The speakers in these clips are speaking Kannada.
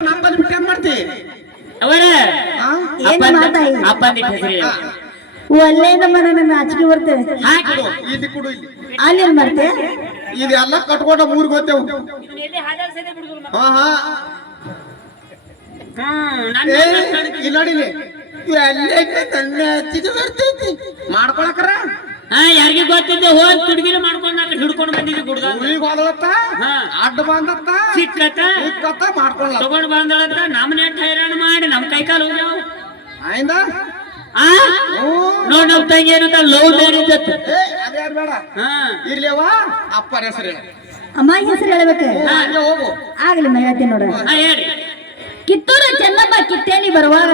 ನಮ್ ಬಂದ್ಬಿಟ್ಟು ಏನ್ ಮಾಡ್ತಿ ಅವರ ಏನು ಮಾತಾಯಿ ಅಪ್ಪಂದಿ ಹೆಸರು ಒಳ್ಳೆಯದ ಮನ ನನ್ನ ಆಚಿಕೆ ಬರ್ತೇವೆ ಹಾಕಿಡು ಇಲ್ಲಿ ಕೊಡು ಇಲ್ಲಿ ಅಲ್ಲಿ ಏನ್ ಮಾಡ್ತೆ ಇದೆಲ್ಲ ಕಟ್ಕೊಂಡ ಮೂರ್ ಗೊತ್ತೇವು ಹಾ ಹಾ ಏ ಇಲ್ಲ ನೋಡಿಲಿ ಎಲ್ಲೇ ತಂದೆ ಹಚ್ಚಿಗೆ ಬರ್ತೈತಿ ಮಾಡ್ಕೊಳಕರ ಹಾ ಯಾರಿಗೆ ಗೊತ್ತಿದ್ದೆ ಹೋಗಿ ತುಡ್ಗಿನ ಮಾಡ್ಕೊಂಡ್ ಹಿಡ್ಕೊಂಡು ಬಂದಿದ್ದೆ ಗುಡ್ಗ ಉಳಿಗ್ ಹೋದಳತ್ತ ಅಡ್ಡ ಬಂದತ್ತ ಸಿಕ್ಕತ್ತ ಸಿಕ್ಕತ್ತ ಮಾಡ್ಕೊಳ್ಳ ತಗೊಂಡ್ ಬಂದಳತ್ತ ನಮ್ ನೆಟ್ ಹೈರಾಣ ಮಾಡಿ ನಮ್ ಕೈ ಕಾಲು ಹೋಗ್ಯಾವ ಆಯ್ದ ಆ ನೋಡ್ ನಮ್ ತಂಗಿ ಏನಂತ ಲವ್ ಮ್ಯಾರೇಜ್ ಅತ್ತ ಏ ಅದ್ಯಾರು ಬೇಡ ಹಾ ಇರ್ಲೇವಾ ಅಪ್ಪರ ಹೆಸರು ಹೇಳ ಅಮ್ಮ ಹೆಸರು ಹೇಳ್ಬೇಕು ಹಂಗೆ ಹೋಗು ಆಗ್ಲಿ ಮ ಹೇಳ್ತೀನಿ ನೋಡ ಹಾ ಹೇಳಿ ಕಿತ್ತೂರು ಚೆನ್ನಮ್ಮ ಕಿತ್ತೇನಿ ಬರುವಾಗ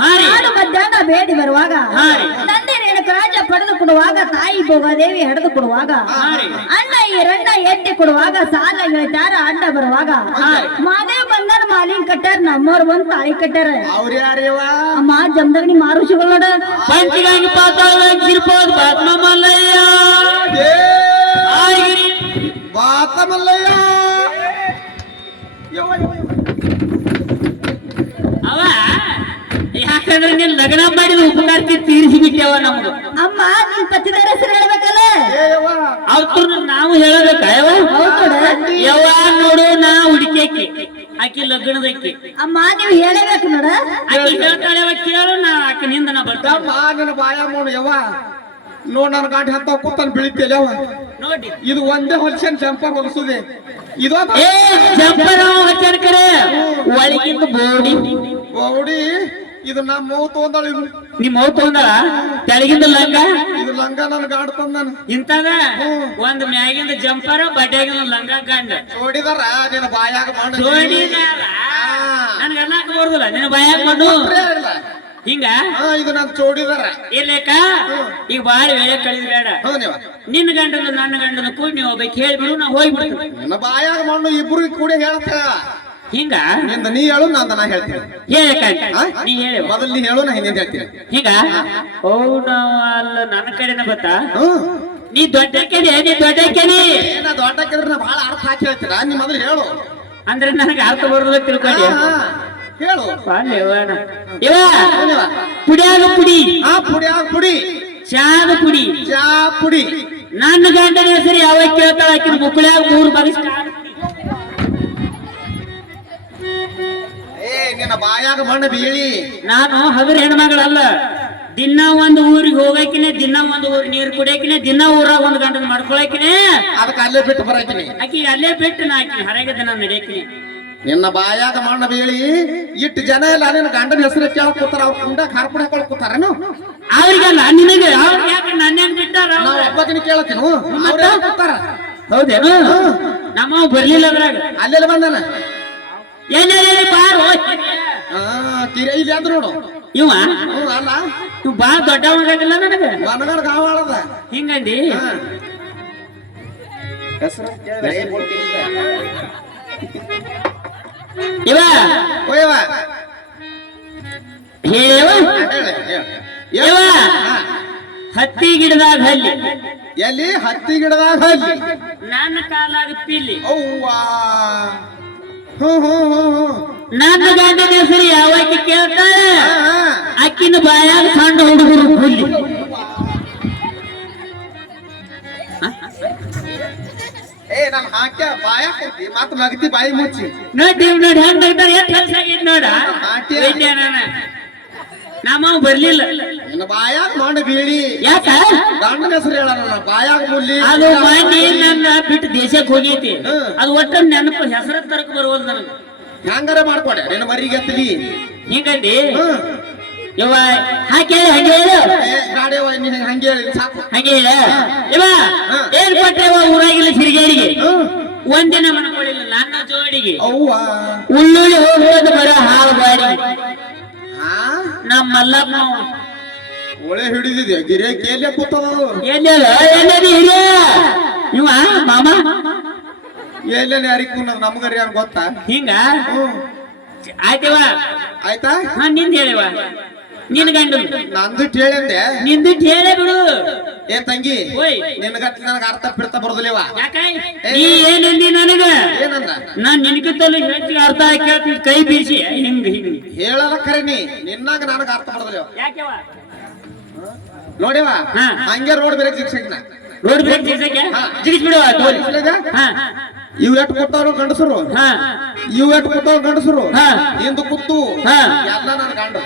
ಹಾ ರೀ ಹಾಡು ಮಧ್ಯಾಹ್ನ ಬೇಡಿ ಬರುವಾಗ ಹಾ ರೀ ತಂದೆ ರೇಣುಕ ರಾಜ ಪಡೆದು ಕೊಡುವಾಗ ತಾಯಿ ಭೋಗಾದೇವಿ ಹಡೆದು ಕೊಡುವಾಗ ರೀ ಅಣ್ಣ ಈ ರಂಡ ಎತ್ತಿ ಕೊಡುವಾಗ ಸಾಲ ಹೇಳ್ತಾರ ಅಡ್ಡ ಬರುವಾಗ ಮಾದೇವ್ ಬಂದನ ಮಾಲಿನ್ ಕಟ್ಟಾರ ನಮ್ಮವ್ರ ಒಂದ್ ತಾಯಿ ಕಟ್ಟಾರ ಅವ್ರ ಯಾರೇವ ಅಮ್ಮ ಜಮದಗಣಿ ಮಾರುಷಿಗಳು ನೋಡ ಪಂಚಗಂಗಿ ಪಾತಾಳ ಗಿರ್ಬೋದು ಬಾತ್ಮ ಮಲ್ಲಯ್ಯ ಆಗಿರಿ ಬಾತ ಮಲ್ಲಯ್ಯ ಅವ ಯಾಕಂದ್ರೆ ನೀನ್ ಲಗ್ನ ಮಾಡಿದ ಉಪಕಾರಕ್ಕೆ ತೀರಿಸಿ ಬಿಟ್ಟವ ನಮ್ದು ಅಮ್ಮ ನಿನ್ ಪತಿದೇರ ಹೆಸರು ಹೇಳ್ಬೇಕಲ್ಲ ಅವ್ರ ನಾವು ಹೇಳಬೇಕ ಯವ ನೋಡು ನಾ ಹುಡುಕಿ ಆಕಿ ಲಗ್ನದಕ್ಕಿ ಅಮ್ಮ ನೀವು ಹೇಳಬೇಕು ನೋಡ ಆಕಿ ಹೇಳ್ತಾಳೆ ಕೇಳು ನಾ ಆಕಿನಿಂದ ನಾ ಬರ್ತಾವ ನಿನ್ನ ಬಾಯ ನೋಡು ಯವ್ವ ನೋಡ್ ನನ್ನ ಗಾಡಿ ಹತ್ತ ಕೂತಾನ ಬೀಳಿತಿಲ್ಲ ಯವ್ವ ನೋಡಿ ಇದು ಒಂದೇ ಹೊಲ್ಸನ್ ಜಂಪರ್ ಹೊಲಸುದೆ ಇದು ಏ ಜಂಪರ ಹಚ್ಚಾರ ಕರೆ ಒಳಗಿಂದ ಬೋಡಿ ಬೌಡಿ ಇದು ನಮ್ಮ ಮೌ ತೊಂದಳ ಇದು ನಿಮ್ಮ ಅವ್ವ ತಗೊಂಡ ತೆಳಗಿಂದ ಲಂಗ ಇದು ಲಂಗ ನನ್ ಗಾಡ್ ತಂದಾನ ಇಂತದ ಒಂದ್ ಮ್ಯಾಗಿಂದ ಜಂಪರ ಬಡ್ಯಾಗಿಂದ ಲಂಗ ಗಂಡ ನೋಡಿದಾರ ನಿನ್ನ ಬಾಯಾಗ ಮಾಡು ನೋಡಿದಾರ ನನ್ಗೆಲ್ಲ ಬರುದಿಲ್ಲ ನಿನ್ನ ಬಾಯಾಗ ಮಾಡು ಹಿಂಗ ಇದು ನಾನ್ ಚೋಡಿದಾರ ಇರ್ಲೇಕ ಈಗ ಬಾಳ ವೇಳೆ ಕಳಿದ್ ಬೇಡ ಹೌದವ ನಿನ್ನ ಗಂಡನ ನನ್ನ ಗಂಡನ ಕೂಡ ನೀವು ಒಬ್ಬ ಹೇಳ್ಬಿಡು ನಾ ಹೋಗ್ಬಿಡ್ತೀನಿ ನನ್ನ ಬಾಯಾಗ ಮಣ್ಣು ಇಬ್ರು ಕೂಡ ಹೇಳ್ತ ಹಿಂಗ ನಿಂದ ನೀ ಹೇಳು ನಂದ ನಾ ಹೇಳ್ತೀನಿ ಹೇಳಕ ನೀ ಹೇಳಿ ಮೊದಲು ನೀ ಹೇಳು ನಾ ಹಿಂದೆ ಹೇಳ್ತೀನಿ ಹಿಂಗ ಹೌದ ಅಲ್ಲ ನನ್ನ ಕಡೆನ ಬತ್ತಾ ಹ್ಮ್ ನೀ ದೊಡ್ಡ ಕೆಡಿ ನೀ ದೊಡ್ಡ ಕೆಡಿ ಏನ ದೊಡ್ಡ ಕೆದ್ರೆ ನಾ ಬಹಳ ಅರ್ಥ ಹಾಕಿ ಹೇಳ್ತೀರಾ ನೀ ಮೊದಲು ಹೇಳು ಅಂದ್ರೆ ನನಗೆ ಅರ್ಥ ಬರೋದಿಲ್ಲ ತಿಳ್ಕೊಳ್ಳಿ ಹೇಳು ಇವ ಪುಡಿಯಾಗ ಪುಡಿ ಪುಡಿಯಾಗ ಪುಡಿ ಚಾದ ಪುಡಿ ಚಾ ಪುಡಿ ನನ್ನ ಗಂಡನ ಹೆಸರು ಯಾವಾಗ ಕೇಳ್ತಾಳ ಆಕಿನ ಮುಕ್ಕಳ್ಯಾಗ 3 ಬಾರಿ ನಿನ್ನ ಬಾಯಾಗ ಮಣ್ಣು ಬೀಳಿ ನಾನು ಹಗರ್ ಹೆಣ್ಮಗಳಲ್ಲ ದಿನ ಒಂದು ಊರಿಗೆ ಹೋಗಕಿನೇ ದಿನ ಒಂದು ಊರ್ ನೀರ್ ಕುಡಿಯಕಿನೇ ದಿನ ಊರಾಗ ಒಂದು ಗಂಡನ ಮಾಡ್ಕೊಳಕಿನೇ ಅದಕ್ಕೆ ಅಲ್ಲೇ ಬಿಟ್ಟು ಬರಾಕಿನಿ ಆಕಿ ಅಲ್ಲೇ ಬಿಟ್ಟು ನಾ ಆಕಿನ ಹೊರಗೆ ದಿನ ನಡೆಯಕಿನಿ ನಿನ್ನ ಬಾಯಾಗ ಮಣ್ಣು ಬೀಳಿ ಇಟ್ಟು ಜನ ಇಲ್ಲ ನಿನ್ನ ಗಂಡನ ಹೆಸರು ಕೇಳಕ್ ಕೂತಾರ ಅವ್ರ ಕುಂಡ ಕಾರ್ಪುಣ ಹಾಕೊಳಕ್ ಕೂತಾರೇನು ಅವ್ರಿಗಲ್ಲ ನಿನಗೆ ಅವ್ರಿಗೆ ಯಾಕೆ ನನ್ನ ಬಿಟ್ಟಾರ ನಾವ್ ಒಬ್ಬಕಿನ ಕೇಳತ್ತೀನು ಕೂತಾರ ಹೌದೇನು ನಮ್ಮ ಬರ್ಲಿಲ್ಲ ಅದ್ರಾಗ ಅಲ್ಲೆಲ್ಲ ಬಂದಾನ ಎಲ್ಲಿ ಬಾರೋ ಇಲ್ಲಿ ಅಂದ್ರ ನೋಡು ಇವ ಅಲ್ಲ ಇವ್ ಬಾ ದೊಡ್ಡವನಾಗಲ್ಲ ನನಗೆ ಮನಗಡ ಗಾವಾಳದ ಹಿಂಗಂದಿ ಇವ ಓಯವ ಹೇಳವ ಇವ ಹತ್ತಿ ಗಿಡದಾಗ ಹಲ್ಲಿ ಎಲ್ಲಿ ಹತ್ತಿ ಗಿಡದಾಗ ಹಲ್ಲಿ ನನ್ನ ಕಾಲಾಗ ಪಿಲ್ಲಿ ಅವ್ವಾ ಹ್ಮ್ ನನ್ನ ಗಂಡನ ಹೆಸರು ಯಾವಾಗ ಕೇಳ್ತಾಳೆ ಅಕ್ಕಿನ ಬಾಯಾಗ ಸಣ್ಣ ಹುಡುಗರು ಹುಲ್ಲಿ ನಾನು ಹಾಕ್ಯ ಬಾಯಾಕೈತಿ ಮತ್ತ ನಗತಿ ಬಾಯಿ ಮುಚ್ಚಿ ನೋಡಿ ನೋಡಿ ಹೆಂಗ್ ತೆಗ್ದಾರ ಎಷ್ಟು ಕೆಲಸ ಆಗೈತಿ ನೋಡ ನಮ್ಮ ಬರ್ಲಿಲ್ಲ ನಿನ್ನ ಬಾಯಾಗ ಮಾಡಿ ಬೀಳಿ ಯಾಕ ಗಂಡನ ಹೆಸರು ಹೇಳಲ್ಲ ಬಾಯಾಗ ಮುಲ್ಲಿ ಅದು ಮಾಡಿ ನನ್ನ ಬಿಟ್ಟು ದೇಶಕ್ಕೆ ಹೋಗೈತಿ ಅದು ಒಟ್ಟ ನೆನಪು ಹೆಸರ ತರಕ್ ಬರುವಲ್ ನನಗೆ ಹೆಂಗಾರ ಮಾಡ್ಕೊಡೆ ನಿನ್ನ ಮರಿಗೆ ಎತ್ತಲಿ ಹಿಂಗಂಡಿ ಇವ ಹಾಕಿ ಹಂಗೆ ಹೇಳು ಗಾಡಿ ಹಂಗೆ ಹೇಳಿ ಸಾಕು ಹಂಗೆ ಹೇಳ ಇವ ಏನ್ ಕೊಟ್ರೆ ಊರಾಗಿಲ್ಲ ಸಿರಿಗೇರಿಗೆ ಒಂದಿನ ಮನ್ಕೊಳ್ಳಿಲ್ಲ ನನ್ನ ಜೋಡಿಗೆ ಅವ್ವ ಉಳ್ಳುಳ್ಳಿ ಹೋಗೋದು ಬರ ಹಾಳು ಗಾಡಿ ನಮ್ಮ ಮಲ್ಲಪ್ಪ ಒಳ್ಳೆ ಹಿಡಿದಿದ್ಯಾ ಗಿರಿಯ ಕೇಲೆ ಕೂತದ ಎಲ್ಲದಿ ಹಿರಿಯ ಇವ ಮಾಮ ಎಲ್ಲೇನೆ ಯಾರಿಗೂ ನಮ್ಗರಿ ಯಾರು ಗೊತ್ತಾ ಹಿಂಗ ಆಯ್ತವ ಆಯ್ತಾ ಹಾ ನಿಂದ ಹೇಳಿವ ನಿನ್ ಗಂಡು ನಂದು ಹೇಳಿಂದೆ ನಿಂದಿಟ್ಟು ಹೇಳೇ ಬಿಡು ಏ ತಂಗಿ ಓಯ್ ನಿನಗತ್ ನನಗ ಅರ್ಥ ಬಿಡ್ತಾ ಬರೋದಿಲ್ಲವ ಯಾಕ ನೀ ಏನಂದಿ ನನಗ ಏನಂದ ನಾನ್ ನಿನಗಿತ್ತಲು ಹೆಚ್ಚಿಗೆ ಅರ್ಥ ಕೇಳ್ತೀನಿ ಕೈ ಬೀಸಿ ಹಿಂಗ್ ಹಿಂಗ್ ಹೇಳಲ್ಲ ಖರೆ ನೀ ನಿನ್ನಾಗ ನನಗ ಅರ್ಥ ಬರೋದಿಲ್ಲವ ಯಾಕೆವ ನೋಡಿವ ಹಾ. ಹಂಗೆ ರೋಡ್ ಬೇರೆ ಜಿಗ್ಸಕ್ನ ರೋಡ್ ಬ್ರೇಕ್ ಜಿಗಿಸಕ್ಕೆ ಜಿಗಿಸ್ಬಿಡುವ ತೋರಿ ಹಾ ಇವ್ ಎಟ್ ಕೂತವ್ರು ಗಂಡಸರು ಹಾ ಇವ್ ಎಟ್ ಕೂತವ್ರು ಗಂಡಸರು ಹಾ. ಹಿಂದ್ ಕೂತು ಹಾ. ಎಲ್ಲ ನನ್ ಗಂಡ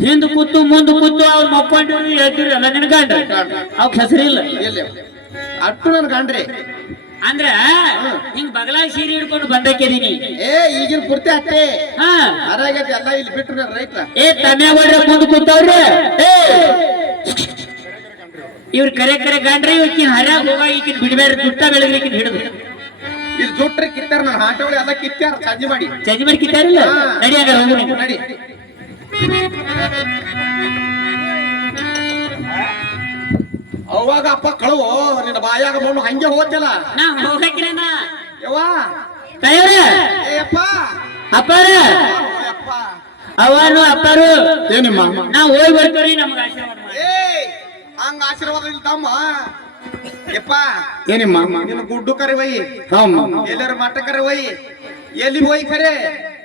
ಹಿಂದ್ ಕೂತು ಮುಂದ್ ಕೂತು ಅವ್ರು ಮಕ್ಕೊಂಡಿರು ಎದ್ದಿರು ಎಲ್ಲ ನಿನ್ಗಂಡ ಅವ್ಕ ಹೆಸರಿಲ್ಲ ಎಲ್ಲಿ ಅಟ್ಟು ನನ್ ಗಂಡ್ರಿ ಅಂದ್ರ ಹಿಂಗ್ ಬಗಲಾಗ ಸೀರೆ ಹಿಡ್ಕೊಂಡು ಬಂದಕ್ಕಿದೀನಿ ಏ ಈಗಿನ ಪೂರ್ತಿ ಅಟ್ಟೆ ಹಾ ಅರಾಗೈತಿ ಎಲ್ಲ ಇಲ್ಲಿ ಬಿಟ್ರು ರೈತ ಏ ತಮ್ಯ ಹೊಡ್ರೆ ಮುಂದ್ ಕೂತವ್ರಿ ಏ ಇವ್ರ ಕರೆ ಕರೆ ಗಂಡ್ರಿ ಇವಕ್ಕಿನ ಹರ್ಯಾಗ ಹೋಗ ಈಕಿನ ಬಿಡ್ಬೇಡ್ರಿ ದುಟ್ಟ ಬೆಳಗ್ಲಿಕ್ಕಿನ ಹಿಡಿದು ಇಲ್ಲಿ ಜೋಟ್ರಿ ಕಿತ್ತಾರ ನನ್ನ ಹಾಟವಳಿ ಎಲ್ಲ ಕಿತ್ತಾರ ಸಂಜೆ ಮಾಡಿ ಚಂಜಿ ಮಾಡಿ ಕಿತ್ತಾರಿಲ್ಲ ಹಾ. ನಡಿ ಹಂಗಾರ ಹೋಗು ನೀನು. ನಡಿ ಅವಾಗ ಅಪ್ಪ ಕಳುವು ನಿನ್ನ ಬಾಯಾಗ ಮಣ್ಣು ಹಂಗೆ ಹೋಗ್ತಿಲ್ಲ ನಾ ಹೋಗಕ್ಕಿಲ್ಲ ಯವ್ವಾ ತಯಾರ ಏ ಅಪ್ಪ ಅಪ್ಪಾರ ಅಪ್ಪ ಅವನು ಅಪ್ಪಾರು ಏನಮ್ಮ ನಾ ಹೋಗಿ ಬರ್ತೀವಿ ನಮ್ಗೆ ಆಶೀರ್ವಾದ ಮಾಡಿ ಏ ಹಂಗ ಆಶೀರ್ವಾದ ಇಲ್ಲ ತಮ್ಮ ಯಪ್ಪ ಏನಿಮ್ಮ ನಿನ್ನ ಗುಡ್ಡು ಕರೆ ಒಯ್ ಹೌಮ್ಮ ಎಲ್ಲರ ಮಠ ಕರೆ ಒಯ್ ಎಲ್ಲಿ ಹೋಯ್ ಕರೆ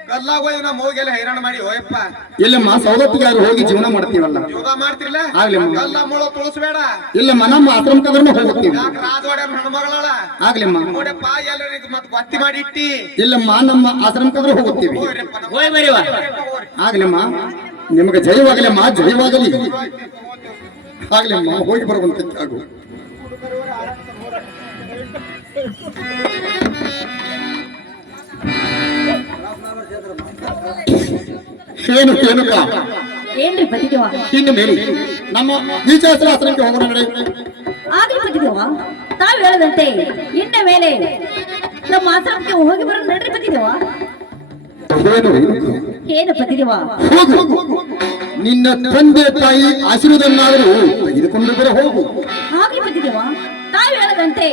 ಕಲ್ಲಾಗ ಹೋಯ್ ನಮ್ಮ ಹೋಗೆಲ್ಲ ಹೈರಾಣ ಮಾಡಿ ಹೋಯಪ್ಪ ಇಲ್ಲಮ್ಮ ಸೌದತ್ತಿಗೆ ಯಾರು ಹೋಗಿ ಜೀವನ ಮಾಡ್ತೀವಲ್ಲ ಯೋಗ ಮಾಡ್ತಿರ್ಲ ಆಗ್ಲಿಮ್ಮ. ಕಲ್ಲ ಮುಳ ತುಳಸ್ಬೇಡ ಇಲ್ಲಮ್ಮ ನಮ್ಮ ಆಶ್ರಮಕ್ಕದ್ರೂ ಹೋಗ್ತೀವಿ ಯಾಕ ರಾಜವಾಡ ಹೆಣ್ಮಗಳಳ ಆಗ್ಲಿಮ್ಮ ನೋಡಪ್ಪ ಎಲ್ಲರಿಗೆ ಮತ್ ಗೊತ್ತಿ ಮಾಡಿ ಇಟ್ಟಿ ಇಲ್ಲಮ್ಮ ನಮ್ಮ ಆಶ್ರಮಕ್ಕದ್ರೂ ಹೋಗುತ್ತೀವಿ ಹೋಗ್ರಪ್ಪ ನಾವು. ಹೋಗಿ ಬರೀವ ಆಗ್ಲಿಮ್ಮ ನಿಮಗೆ ಜಯವಾಗಲಿಮ್ಮ ಜಯವಾಗಲಿ ಆಗ್ಲಿಮ್ಮ ಹೋಗಿ ಬರುವಂತ ಆಗು ಏನು ಏನಕ್ಕ ಏನ್ರಿ ಪತಿದೇವ ಇನ್ನು ಮೇಲೆ ನಮ್ಮ ಬೀಜಾಸ್ತ್ರ ಆಶ್ರಮಕ್ಕೆ ಹೋಗೋಣ ನಡೆ ಆಗ್ಲಿ ಪತಿದೇವ ತಾವ್ ಹೇಳದಂತೆ ಇನ್ನ ಮೇಲೆ ನಮ್ಮ ಆಶ್ರಮಕ್ಕೆ ಹೋಗಿ ಬರೋ ನಡ್ರಿ ಪತಿದೇವ ಏನು ಏನು ಪತಿದೇವ ಹೋಗು ನಿನ್ನ ತಂದೆ ತಾಯಿ ಆಶೀರ್ವಾದನ್ನಾದರೂ ತೆಗೆದುಕೊಂಡು ಬರ ಹೋಗು ಆಗ್ಲಿ ಪತಿದೇವ ತಾವ್ ಹೇಳದಂತೆ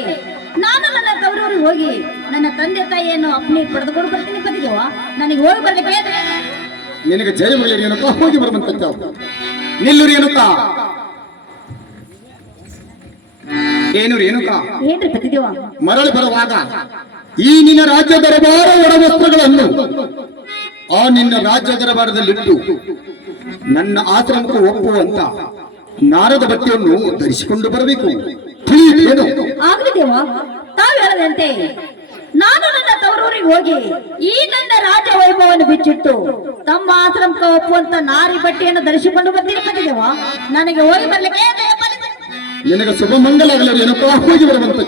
ನಾನು ನನ್ನ ತವರೂರಿಗೆ ಹೋಗಿ ನನ್ನ ತಂದೆ ತಾಯಿಯನ್ನು ಅಪ್ಪನಿ ಪಡೆದುಕೊಂಡು ಬರ್ತೀನಿ ಪತಿದೇವ ನನಗೆ ಹೋಗಿ ಬರ್ಲಿಕ್ಕೆ ಏನ್ರಿ? ನಿನಗೆ ಜಯ ಮಗಲಿ ಏನಕ್ಕ ಹೋಗಿ ಬರುವಂತ ನಿಲ್ಲು ರೇಣುಕ ಏನು ರೇಣುಕ ಏನ್ರಿ ಪತಿದೇವ ಮರಳಿ ಬರುವಾಗ ಈ ನಿನ್ನ ರಾಜ್ಯ ದರಬಾರ ಒಡವಸ್ತ್ರಗಳನ್ನು ಆ ನಿನ್ನ ರಾಜ್ಯ ದರಬಾರದಲ್ಲಿಟ್ಟು ನನ್ನ ಆಶ್ರಮಕ್ಕೆ ಒಪ್ಪುವಂತ ನಾರದ ಬಟ್ಟೆಯನ್ನು ಧರಿಸಿಕೊಂಡು ಬರಬೇಕು ತಿಳಿಯುತ್ತೇನು ಆಗ್ಲಿ ದೇವ ತಾವ್ ಹೇಳದಂತೆ ನಾನು ನನ್ನ ತವರೂರಿಗೆ ಹೋಗಿ ಈ ನನ್ನ ರಾಜ ವೈಭವವನ್ನು ಬಿಚ್ಚಿಟ್ಟು ತಮ್ಮ ಆಶ್ರಮಕ್ಕೆ ಒಪ್ಪುವಂತ ನಾರಿ ಬಟ್ಟೆಯನ್ನು ಧರಿಸಿಕೊಂಡು ಬರ್ತೀನಿ ಪತಿದೇವ ನನಗೆ ಹೋಗಿ ಬರ್ಲಿಕ್ಕೆ ದಯ ಪಾಲಿಸಿ. ನಿನಗೆ ಶುಭ ಮಂಗಲಾಗಲಿ ರೇಣುಕ ಹೋಗಿ ಬರುವಂತ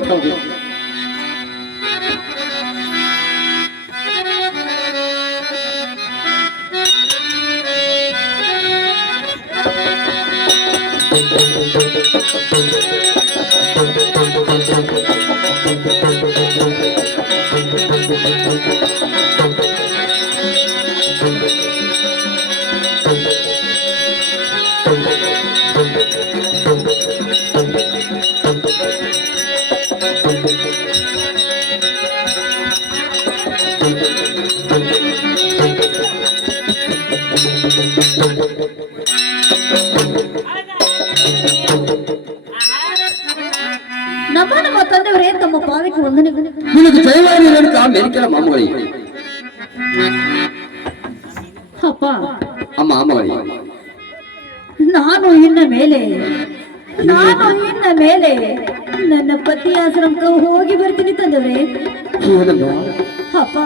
ನಮ್ಮ ತಂದೆಯವರೇ ತಮ್ಮ ಪಾದಕ್ಕೆ ವಂದನೆಗಳು. ನಿನಗೆ ಜಯವಾಗಲಿ ರೇಣುಕ ಮೇರಿಕೆಲ ಮಾಮಗಳಿ ಅಪ್ಪ ಅಮ್ಮ ಅಮ್ಮಗಳಿ ನಾನು ಇನ್ನ ಮೇಲೆ ನನ್ನ ಪತಿ ಆಶ್ರಮಕ್ಕೆ ಹೋಗಿ ಬರ್ತೀನಿ ತಂದೆಯವರೇ. ಏನಮ್ಮ ಅಪ್ಪ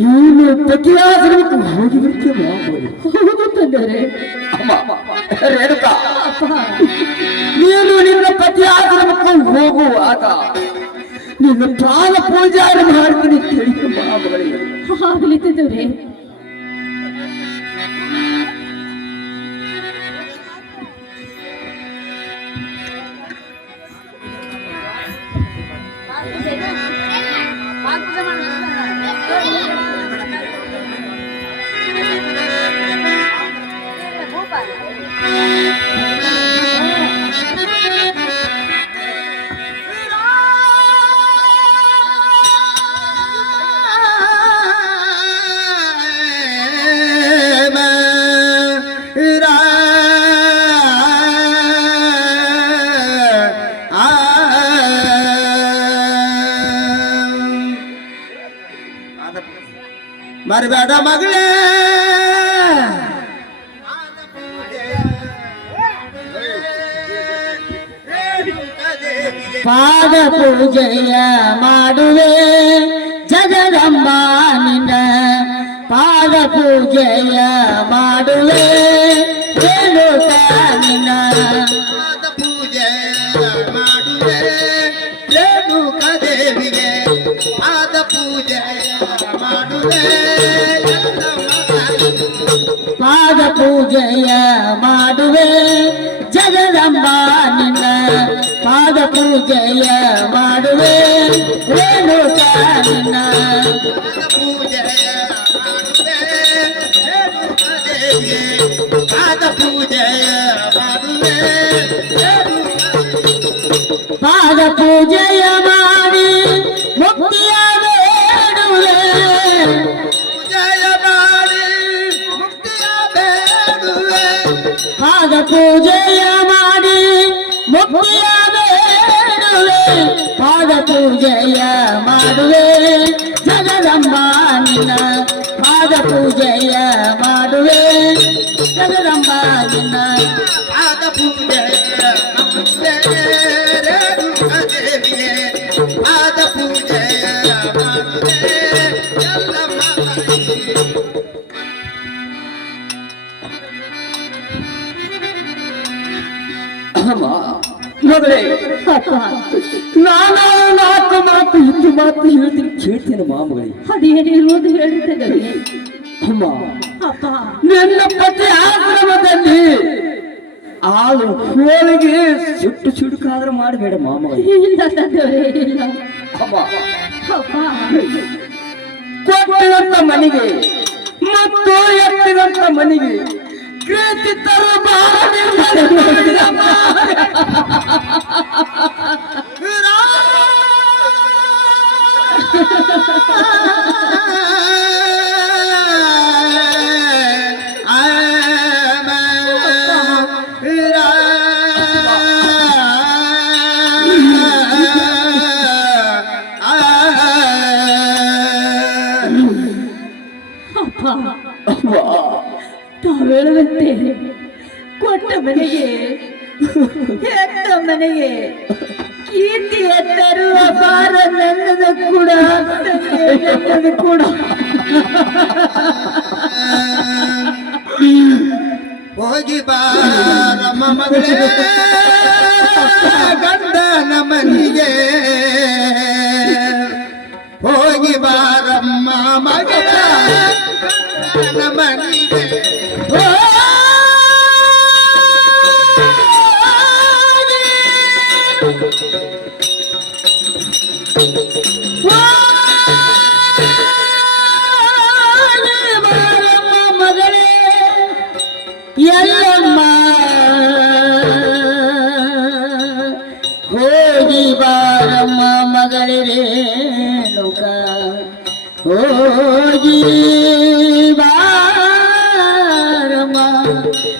ನೀನು ಪ್ರತಿಯಾಶ್ರಮಕ್ಕೆ ಹೋಗಿ ಬರ್ತೀಯ ಮಾಮಗಳಿ ಹೌದು ತಂದೆಯವರೇ. ಅಮ್ಮ ರೇಣುಕ ಅಪ್ಪ ನೀನು ನಿನ್ನ ಪತಿ ಆಶ್ರಮಕ್ಕೆ ಹೋಗುವಾಗ ನಿನ್ನ ಪಾದ ಪೂಜಾರ ಮಾಡ್ತೀನಿ ತಿಳಿದು ಮಾಮಗಳಿಗೆ ಆಗ್ಲಿ ತಂದೆಯವರೇ. ಮರಬೇಡ ಮಗಳೇ ಪಾದ ಪೂಜೆಯ ಮಾಡುವೆ ಜಗದಂಬ ನಿನ್ನ ಪಾದ ಪೂಜೆಯ ಮಾಡುವೆ ರೇಣುಕಾ ನಿನ್ನ ಪಾದ ಪೂಜೆ ಮಾಡುವೆ ರೇಣುಕಾ ದೇವಿಗೆ ಪಾದ ಪೂಜೆ ಮಾಡುವೆ ಪಾದ ಪೂಜೆಯ ಮಾಡುವೆ ಜಗದಂಬ ನಿನ್ನ ಪಾದ ಪೂಜೆಯ ಮಾಡುವೆ ರೇಣುಕಾ ನಿನ್ನ ಪಾದ ಪೂಜೆಯ ಮಾಡುವೆ ಪಾದ ಪೂಜೆಯ ಮಾಡಿ ಮುಕ್ತಿಯ ಬೇಡುವೆ ಪೂಜೆಯ ಮಾಡಿ ಮುಕ್ತಿಯ ಬೇಡುವೆ ಪಾದ ಪೂಜೆಯ ಮಾಡಿ ಮುಕ್ತಿಯ ಬೇಡುವೆ ಪಾದ ಪೂಜೆಯ ಮಾಡುವೆ ಜಗದಂಬ ನಿನ್ನ ಪಾದ ಪೂಜೆಯ ಮಾಡುವೆ ಜಗದಂಬ ನಿನ್ನ ಪಾದ ಪೂಜೆಯ ಮಾಡುವೆ ರೇಣುಕಾ ದೇವಿಗೆ ಪಾದ ಪೂಜೆಯ ಮಾಡುವೆ ಎಲ್ಲಮ್ಮ ತಾಯಿಗೆ. ಮಗಳೇ ಅಪ್ಪ ನಾನು ನಾಲ್ಕು ಮಾತು ಹಿಂದಿ ಮಾತು ಹೇಳ್ತೀನಿ ಕೇಳ್ತೇನೆ ಮಗಳೇ. ಅದೇನಿರುವುದು ಹೇಳುತ್ತಿದ್ದರೆ ಅಮ್ಮ ಅಪ್ಪ ನಿನ್ನ ಪತಿ ಆಶ್ರಮದಲ್ಲಿ ಆಳು ಹೋಳಿಗೆ ಸುಟ್ಟು ಚುಡುಕಾದ್ರೆ ಮಾಡಬೇಡ ಮಗಳೇ. ಇಲ್ಲ ತಂದೆಯವರೇ ಇಲ್ಲ ಅಮ್ಮ ಅಪ್ಪ ಕೊಟ್ಟಿರಂತ ಮನೆಗೆ ಮತ್ತು ಎತ್ತಿರಂತ ಮನೆಗೆ ಪ್ರೀತಿ ತರಬಾರದೆ ಅಪ್ಪ ತಾವೇಳುವಂತೆ ಕೊಟ್ಟ ಮನೆಗೆ ಹೆತ್ತ ಮನೆಗೆ ಕೀರ್ತಿ ಎತ್ತರು ಅಪಾರ ನನ್ನದು ಕೂಡ ನನ್ನದು ಕೂಡ ಹೋಗಿ ಬಾರಮ್ಮ ಮಗಳೇ ಗಂಡನ ಮನಿಗೆ ಹೋಗಿ ಬಾರಮ್ಮ ಮಗಳ ಗಂಡನ ಮನಿಗೆ ಮಗಳೇ ಎಲ್ಲಮ್ಮ ಹೋಗಿ ಬಾರಮ್ಮ ಮಗಳೇ ರೇಣುಕ ಹೋಗಿ ಬಾರಮ್ಮ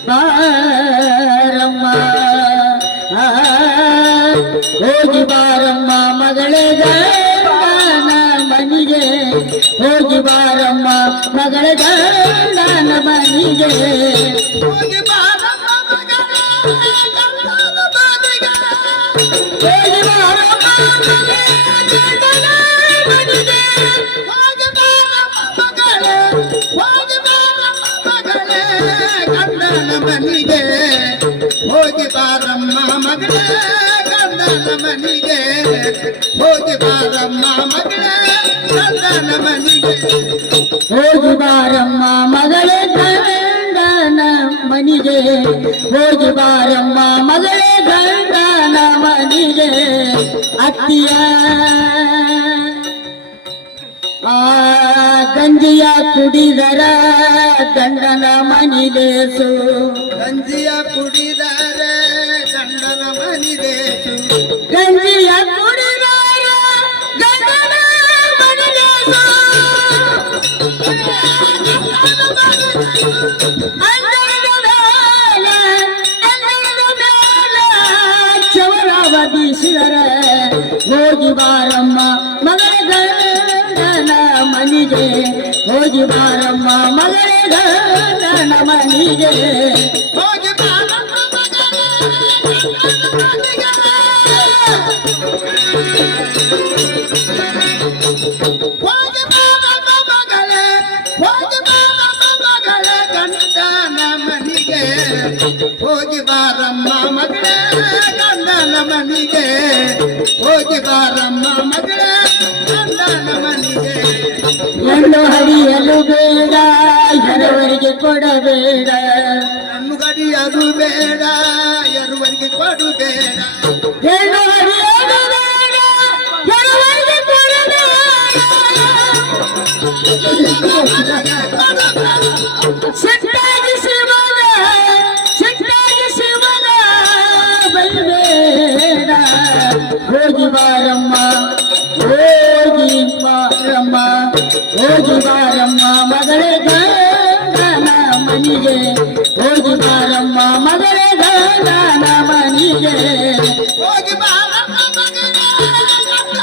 ಬಾರಮ್ಮ ಹೋಗಿ ಬಾರಮ್ಮ ಮಗಳೇ ಗಂಡನ ಮನಿಗೆ ಹೋಗಿ ಬಾರಮ್ಮ ಮಗಳ ಗಂಡನ ಮನಿಗೆ ಹೋಗಿ ಬಾರಮ್ಮ ಮಗಳೇ ಗಂಡನ ಮನಿಗೆ ಹೋಗಿ ಬಾರಮ್ಮ ಮಗಳೇ ಗಂಡನ ಮನಿಗೆ ಹೋಗಿ ಬಾರಮ್ಮ ಮಗಳೇ ಹೋಗಿ ಬಾರಮ್ಮ ಮಗಳೇ ಗಂಡನ ಮನಿಗೆ ಹೋಗಿ ಬಾರಮ್ಮ ಮಗಳೇ ಗಂಡನ ಮನಿಗೆ ಹೋಗಿ ಬಾರಮ್ಮ ಮಗಳೇ ಗಂಡನ ಮನಿಗೆ ಹೋಗಿ ಬಾರಮ್ಮ ಮಗಳೇ ಗಂಡನ ಮನಿಗೆ ಹೋಗಿ ಬಾರಮ್ಮ ಮಗಳೇ ಗಂಡನ ಮನಿಗೆ ಅತ್ತಿಯ ಆ ಗಂಜಿಯ ಕುಡಿದರ ಗಂಡನ ಮನಿದೇಸು ಗಂಜಿಯ ಕುಡಿದರೆ ಗಂಡನ ಮನಿದೇಸು ಗಂಜಿಯ ಕುಡಿದರ ಗಂಡನ ಮನಿದೇಸು ಚವರವ ಬೀಸಿದರ ಹೋಗಿ ಬಾರಮ್ಮ ಮಗಳ ಗಂಡನ ಮನಿಗೆ ಹೋಗಿ ಹೋಗಿ ಬಾರಮ್ಮ ಮಗಳೇ ಗಂಡನ ಮನೆಗೆ ಹೋಗಿ ಬಾರಮ್ಮ ಮಗಳೇ ಹೋಗಿ ಬಾರಮ್ಮ ಮಗಳೇ ಹೋಗಿ ಬಾರಮ್ಮ ಮಗಳೇ ಗಂಡನ ಮನೆಗೆ ಹೋಗಿ ಬಾರಮ್ಮ ಮಗಳೇ ಗಂಡನ ಮನೆಗೆ ಹೋಗಿ ಬಾರಮ್ಮ ಮಗಳೇ ಗಂಡನ ಮನೆಗೆ ಹೆಣ್ಣು ಹರಿಯಲು ಬೇಡ ಎರವರಿಗೆ ಕೊಡಬೇಡ ಹಣ್ಣು ಗಡಿಯದು ಬೇಡ ಎರವರಿಗೆ ಕೊಡು ಬೇಡ ಹೆಣ್ಣು ಹರಿಯಲು ಬೇಡ ಎರವರಿಗೆ ಕೊಡಬೇಡ ಸಿಟ್ಟಾಗಿ ಶಿವನ ಬೈಬೇಡ ಹೋಗಿ ಬಾರಮ್ಮ ಹೋಗಿ ಬಾರಮ್ಮ ಹೋಗಿ ಬಾರಮ್ಮ ಮಗಳೇ ಗಂಡನ ಮನೆಗೆ ಹೋಗಿ ಬಾರಮ್ಮ ಮಗಳೇ ಗಂಡನ ಮನೆಗೆ ಹೋಗಿ ಬಾರಮ್ಮ ಮಗಳೇ ಗಂಡನ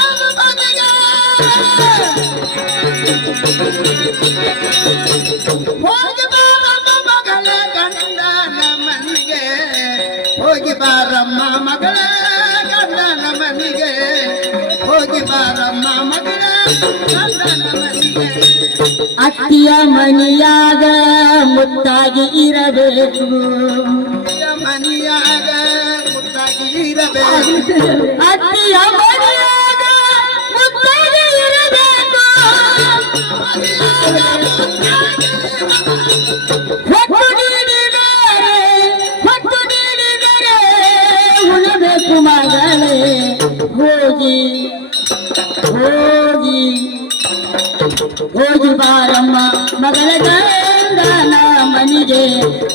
ಮನೆಗೆ ಹೋಗಿ ಬಾರಮ್ಮ ಮಗಳೇ ಗಂಡನ ಮನೆಗೆ ಹೋಗಿ ಬಾರಮ್ಮ ಮಗಳೇ ಗಂಡನ ಮನೆಗೆ ಹೋಗಿ ಬಾರಮ್ಮ ಮಗಳೇ ಗಂಡನ ಮನೆಗೆ ಅತ್ತಿಯ ಮನೆಯಾಗ ಮುತ್ತಾಗಿ ಇರಬೇಕು ಮನೆಯಾಗ ಮುತ್ತಾಗಿ ಇರಬೇಕು ಅತ್ತಿಯ ಮನೆಯಾಗ ಮುತ್ತಾಗಿ ಇರಬೇಕು ಹೊತ್ತು ನೀಡಿದರೆ ಉಣಬೇಕು ಮಗಳೇ ಹೋಗಿ ಹೋಗಿ ಹೋಗಿ ಬಾರಮ್ಮ ಮಗಳ ಗಂಡನ ಮನೆಗೆ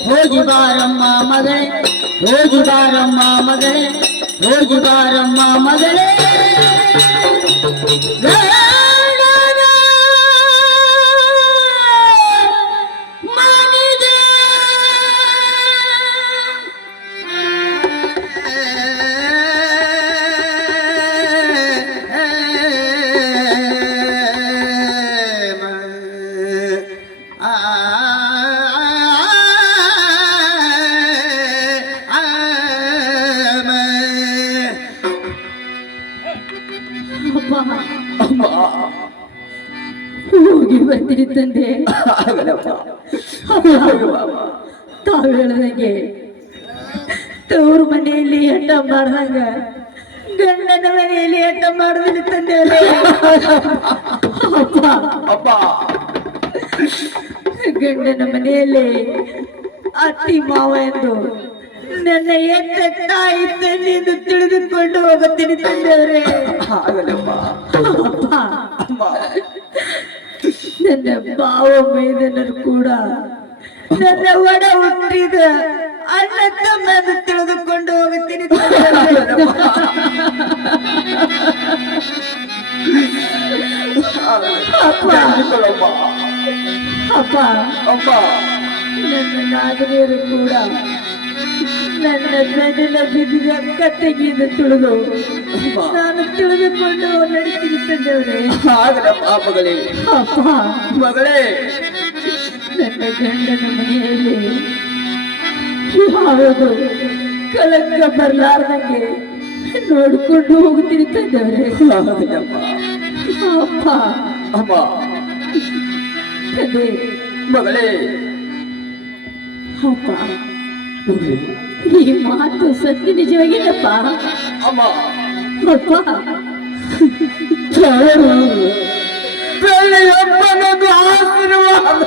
ಹೋಗಿ ಬಾರಮ್ಮ ಮಗಳೇ ಹೋಗಿ ಬಾರಮ್ಮ ಮಗಳೇ ಹೋಗಿ ಬಾರಮ್ಮ ಮಗಳೇ ಗಂಡನ ಮನೆಗೆ ಹೋಗಿ ಬಂದಿರಿ ತಂದೆ ತಾವು ಹೇಳ್ದಂಗೆ ತವ್ರ ಮನೆಯಲ್ಲಿ ಹಠ ಮಾಡ್ದಂಗ ಗಂಡನ ಮನೆಯಲ್ಲಿ ಹಠ ಮಾಡಿದ್ರಿ ತಂದೆ ಗಂಡನ ಮನೆಯಲ್ಲಿ ಅತ್ತಿ ಮಾವ ಎಂದು ನನ್ನ ಎತ್ತ ತಾಯಿ ತಂದೆ ಎಂದು ತಿಳಿದುಕೊಂಡು ಹೋಗುತ್ತೀನಿ ತಂದೆಯವರೇ ನನ್ನ ಭಾವ ಮೈದನರು ಕೂಡ ನನ್ನ ಒಡ ಹುಟ್ಟಿದ ಅಣ್ಣ ತಮ್ಮ ಎಂದು ತಿಳಿದುಕೊಂಡು ಹೋಗುತ್ತೀನಿ ಅಪ್ಪ ನನ್ನ ನಾದಿನಿಯರು ಕೂಡ ನನ್ನ ಬೆನ್ನಿನ ಬಿದ್ದಿದ ಕತ್ತೆಗೆಯಿಂದ ತುಳಿದು ನಾನು ತಿಳಿದುಕೊಂಡು ನಡೀತೀನಿ ತಂದೆಯವರೇ ಅಪ್ಪ ಮಗಳೇ ನನ್ನ ಗಂಡನ ಮನೆಯಲ್ಲಿ ಯಾವುದು ಕಳಂಕ ಬರ್ಲಾರ್ದಂಗೆ ನೋಡ್ಕೊಂಡು ಹೋಗ್ತೀನಿ ತಂದೆಯವರೇ ಅಪ್ಪ ತಂದೆ ಮಗಳೇ ಅಪ್ಪ ಈ ಮಾತು ಸತ್ಯ ನಿಜವಾಗಿಲ್ಲಪ್ಪ ಅಮ್ಮ ಅಪ್ಪ ಬೆಳೆಯಪ್ಪನದು ಆಶೀರ್ವಾದ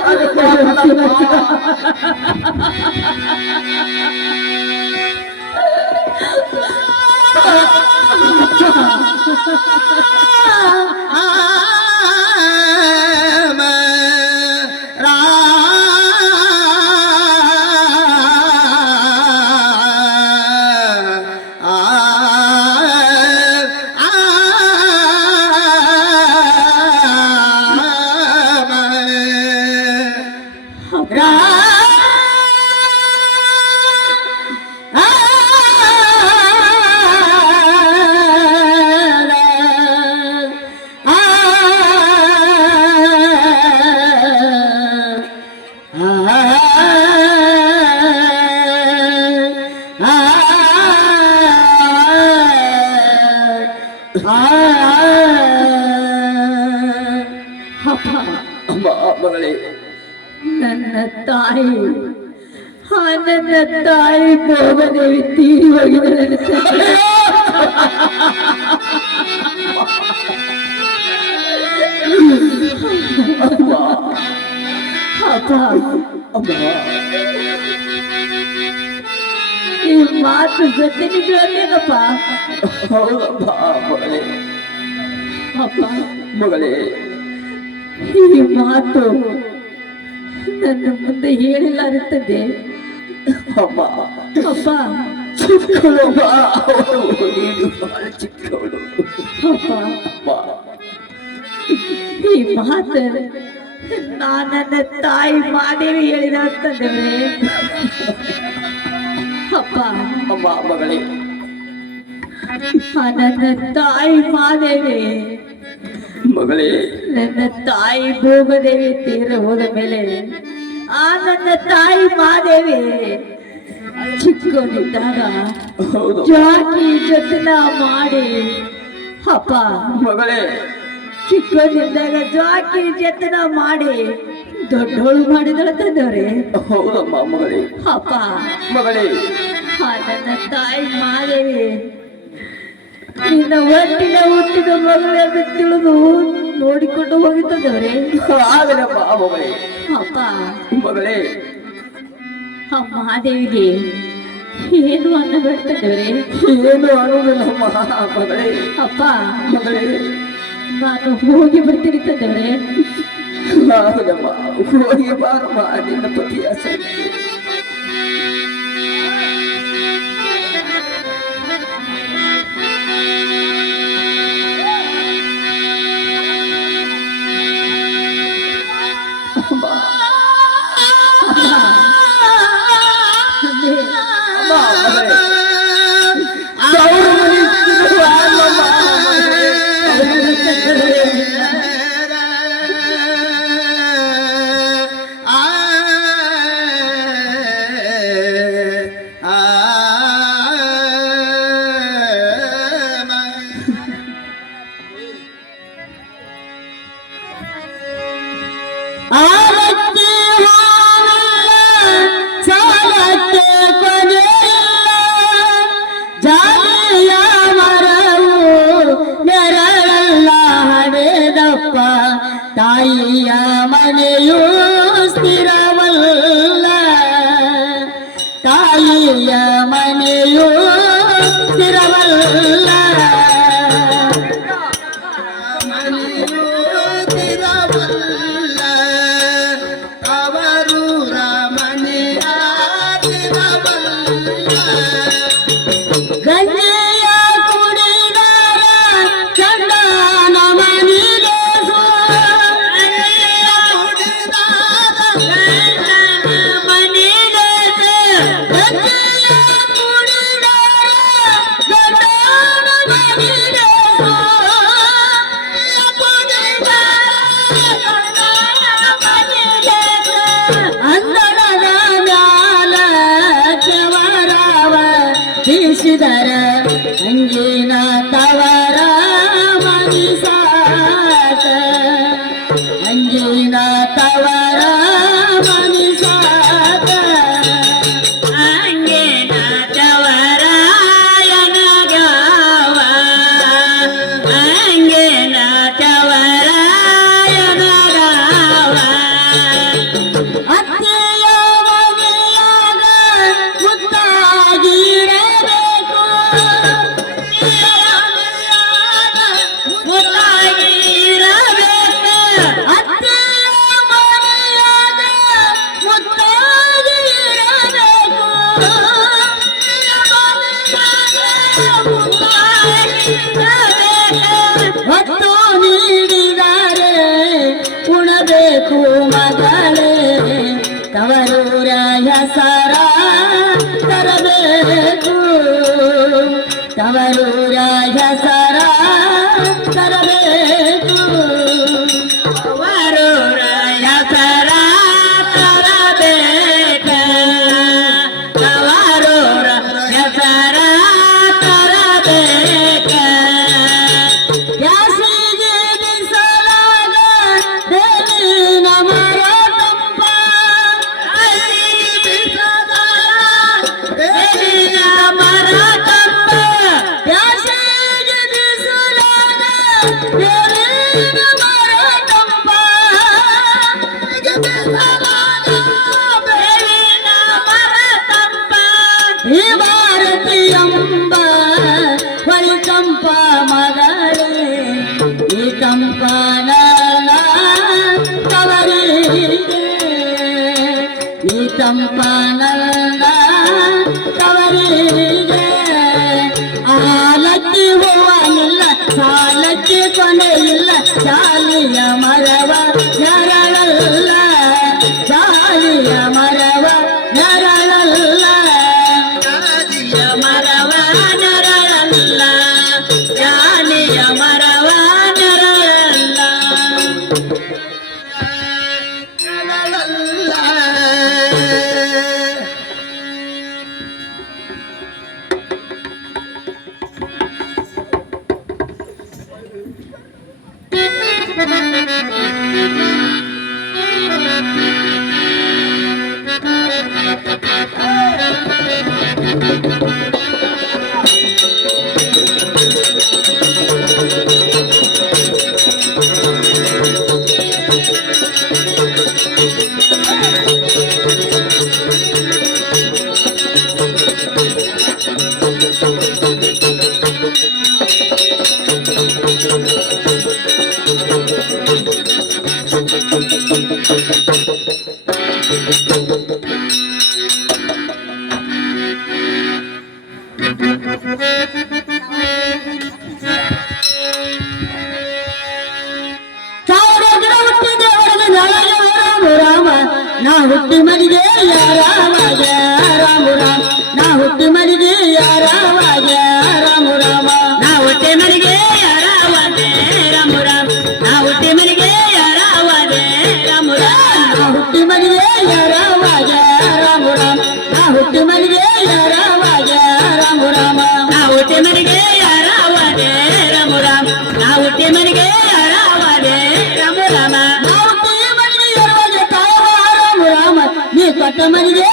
ಮಗಳೇ ನನ್ನ ತಾಯಿ ನನ್ನ ತಾಯಿ ಭೋಗದೇವಿ ತೀರಿ ಹೋಗಿದ್ದಾಳೆ ಅಪ್ಪ ಈ ಮಾತು ಜೊತೆ ನಿಜವಲ್ಲೇನಪ್ಪ ಹೌದಪ್ಪ ಮಗಳೇ ಅಪ್ಪ ಮಗಳೇ ಈ ಮಾತು ನನ್ನ ಮುಂದೆ ಹೇಳಿಲ್ಲಾರುತ್ತದೆ ಅಮ್ಮ ಅಪ್ಪ ಚಿಕ್ಕವಳಮ್ಮ ನೀನು ಬಹಳ ಚಿಕ್ಕವಳು ಅಪ್ಪ ಅಮ್ಮ ಈ ಮಾತು ನನ್ನ ತಾಯಿ ಮಾದೇವಿ ಹೇಳಿದ ಅಂತಂದೇವ್ರೆ ಅಪ್ಪ ಅಮ್ಮ ಮಗಳೇ ನನ್ನ ತಾಯಿ ಮಾದೇವಿ ಮಗಳೇ ನನ್ನ ತಾಯಿ ಭೋಗದೇವಿ ತೀರ ಹೋದ ಮೇಲೆ ನನ್ನ ತಾಯಿ ಮಾದೇವಿ ಚಿಕ್ಕವನಿದ್ದಾಗ ಹೌದು ಜಾಕಿ ಜೊತೆನ ಮಾಡಿ ಅಪ್ಪ ಮಗಳೇ ಚಿಕ್ಕವನಿದ್ದಾಗ ಜಾಕಿ ಜೊತೆನ ಮಾಡಿ ದೊಡ್ಡೋಳು ಮಾಡಿದಳ ತಂದವ್ರೆ ಹೌದಮ್ಮ ಮಗಳೇ ಅಪ್ಪ ಮಗಳೇ ನನ್ನ ತಾಯಿ ಮಾದೇವಿ ನಿನ್ನ ಹೊಟ್ಟಿನ ಹುಟ್ಟಿದ ಮಗಳು ಅಂತ ತಿಳಿದು ನೋಡಿಕೊಂಡು ಹೋಗಿದ್ದವ್ರೆ ಆಗಲಮ್ಮ ಮಗಳೇ ಅಪ್ಪ ಮಗಳೇ ಆ ಮಹಾದೇವಿಗೆ ಏನು ಅನ್ನ ಬಿಡ್ತಿದ್ದೇವ್ರೆ ಏನು ಅನ್ನೋದಿಲ್ಲಮ್ಮ ಮಗಳೇ ಅಪ್ಪ ಮಗಳೇ ನಾನು ಹೋಗಿ ಬರ್ತೀನಿ ತಂದವ್ರೆ ಆಗಲಮ್ಮ ಹೋಗಿ ಬಾರಮ್ಮ ನಿನ್ನ ಪತಿಯ ಸರಿ ತಾಯಿಯ ಮನೆಯೂ ಸ್ಥಿರವಲ್ಲ ತಾಯಿಯ ಮನೆಯೂ ಸ್ಥಿರವಲ್ಲ ಮನೆಯೂ ಸ್ಥಿರವಲ್ಲ ಅವರೂರ ಮನೆಯ ಸ್ಥಿರವಲ್ಲ ಗಂಗೆಯ ಕುಡಿದಾರ ಚಂದನ ಮನಿಗೆ ಬೀಸಿದರ ಅಂಜಿನ ತವರ ಮನಿಸಾತ ಅಂಜಿನ ತವರ ಮನಿಸಾತ ಅಂಜಿನ ತವರ ಯನಗವ ಅಂಜಿನ ತವರ ಯನಗವ ಅತ್ತೆಯ ಮನೆಯಾಗ ಮುತ್ತಾಗಿರಬೇಕು ಮುತ್ತಾಗಿರಬೇಕು ಅತ್ತೆಯ ಮನೆಯಾಗ ಮುತ್ತಾಗಿರಬೇಕು ಹೊತ್ತು ನೀಡಿದರೆ ಉಣಬೇಕು ಮಗಳೇ ತವರೂರ ಹೆಸರ ತರಬೇಕು ತವರೂರ ಹೆಸರ ತರಬೇಕು ತವರೂರ ಹೆಸರ ತರಬೇಕ ತವರೂರ ಹೆಸರ ತರಬೇಕ ಗ್ಯಾಸಿಗೆ ಬಿಸಲಾಗ ನಮ್ಮ ಬೇವಿನ ಮರ ತಂಪ ಈ ಭಾರತಿ ಎಂಬ ಹೊಳಿ ಕಂಪ ಮಗಳೇ ಈ ಕಂಪನ ಕವರಿಗೆ ಈ ಕಂಪನ ಕವರಿಗೆ ಆಲಕ್ಕಿ ಹೂವನಿಲ್ಲ ಸಾಲಕ್ಕಿ ಕೊನೆಯಿಲ್ಲ ಜಾಲಿಯ ಮರವ ನೆರಳಲ್ಲ ಜಾಲಿಯ ಮರವ ನೆರಳಲ್ಲ ಜಾಲಿಯ ಮರವ ನೆರಳಲ್ಲ ಜಾಲಿಯ ಮರವ ನೆರಳಲ್ಲ ಸಾವಿರ ಗಿಡ ಹುಟ್ಟಿದೆ ಹೊರಗೆ ನಾಳೆಯ ರಾಮ ರಾಮ ನಾ ಹುಟ್ಟಿ ಮರಿಗೆ ಯಾರಾವಾಗ ರಾಮ ರಾಮ ನಾ ಹುಟ್ಟಿ ಮರಿಗೆ ಯಾರಾವಾಗ ರಾಮ ರಾಮ ನಾ ಹೊಟ್ಟೆ ಮನೆಗೆ ಯಾರಾವಾದೆ ರಾಮ ರಾಮ ನಾ ಹೊಟ್ಟೆ ಮನೆಗೆ ಯಾರಾವಾದೆ ರಾಮ ರಾಮ ನಾ ಹುಟ್ಟಿ ಮರಿಗೆ ಯಾರಾವಾಗ ರಾಮ ರಾಮ ನಾ ಹುಟ್ಟಿ ಮರಿಗೆ ಯಾರಾವಾಗ ರಾಮ ರಾಮ ನಾ ಹೊಟ್ಟೆ ಮನೆಗೆ ಯಾರಾವಾದೆ ರಾಮ ರಾಮ ನಾ ಹೊಟ್ಟೆ ಮನೆಗೆ ಯಾರಾವಾದೆ ರಾಮ ರಾಮ ನಾ ಹುಟ್ಟಿ ಮರಿಗೆ ಯಾರಾವಾಗ ತಾವ ರಾಮ ರಾಮ ನೀ ಕೊಟ್ಟ ಮರಿಗೆ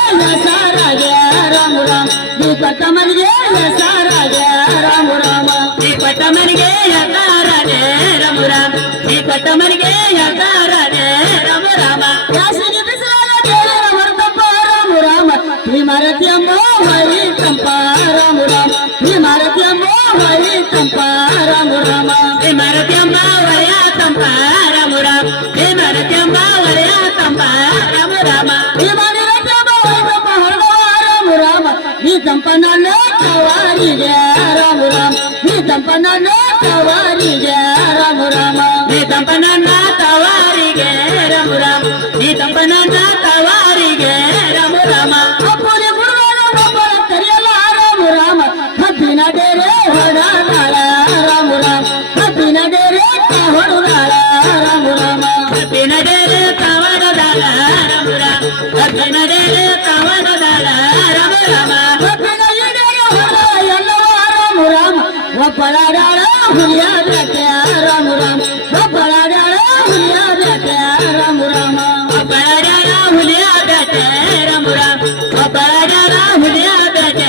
ಸಾರಾಗ ರಾಮ ರಾಮ ನೀ ಕೊಟ್ಟ ಮರಿಗೆ ಸಾರಾಗ ರಾಮ ರಾಮ ಈ ಕೊಟ್ಟ ಮನೆಗೆ ಯಾರಾದೆ ರಾಮ ರಾಮ ಈ ಕೊಟ್ಟ ಮನೆಗೆ ಯಾರಾದೆ ರಾಮ ರಾಮ ಯಾಸಿಗೆ ಬಿಸಿಲಾಗ ದೇವರ ಹೊರತಪ್ಪ ರಾಮ ರಾಮ ಈ ಮರತಿ ಅಮ್ಮ ಹರಿ ಕಂಪ ರಾಮ ರಾಮ ಈ ಮರತಿ ಅಮ್ಮ ಹರಿ ಕಂಪ ರಾಮ ರಾಮ ಈ ಮರತ್ಯಂಬ ವರೆಯ ತಂಪ ರಾಮ ರಾಮ ಈ ಮರತ್ಯಂಬ ವರೆಯ ತಂಪ ರಾಮ ರಾಮ ಈ ಮರತಿ ಅಮ್ಮ ಹರಿ ಕಂಪ ಹೊರಗವ ರಾಮ ರಾಮ ಈ ಕಂಪ ನನ್ನ ಕವಾರಿಗೆ ರಾಮ ರಾಮ ಈ ಕಂಪ ನನ್ನ ಕವಾರಿಗೆ ರಾಮ ರಾಮ ನೀ ತಂಪ ನನ್ನ ತವಾರಿಗೆ ರಾಮ ರಾಮ ನೀ ತಂಪ ನನ್ನ ತವಾರಿಗೆ ರಾಮ ರಾಮ ಅಪ್ಪುಲಿ ಗುರುಗಳ ಒಬ್ಬರ ತೆರೆಯಲ್ಲ ರಾಮ ರಾಮ ಹಬ್ಬಿನ ಡೇರೆ ಹೊಡನಾಳ ರಾಮ ರಾಮ ಹಬ್ಬಿನ ಡೇರೆ ಹೊಡನಾಳ ರಾಮ ರಾಮ ಕಬ್ಬಿನಡೇರೆ ಕವಡದಾಳ ರಾಮ ರಾಮ ಕಬ್ಬಿನಡೇರೆ ಕವಡದಾಳ ರಾಮ ರಾಮ ಹಬ್ಬಿನ ಈಡೇರೆ ಹೊಡ ಎಲ್ಲವ ರಾಮ ರಾಮ ಒಬ್ಬಳಾಡಾಳ ಹುಲಿಯ ಬೇಟೆ ರಾಮ ರಾಮ ಒಬ್ಬಳಾಡಾಳ ಹುಲಿಯ ಬೇಟೆ ರಾಮ ರಾಮ ಒಬ್ಬಳಾಡ್ಯಾಳ ಹುಲಿಯ ಬೇಟೆ ರಾಮ ರಾಮ ಒಬ್ಬಳಾಡ್ಯಾಳ ಹುಲಿಯ ಬೇಟೆ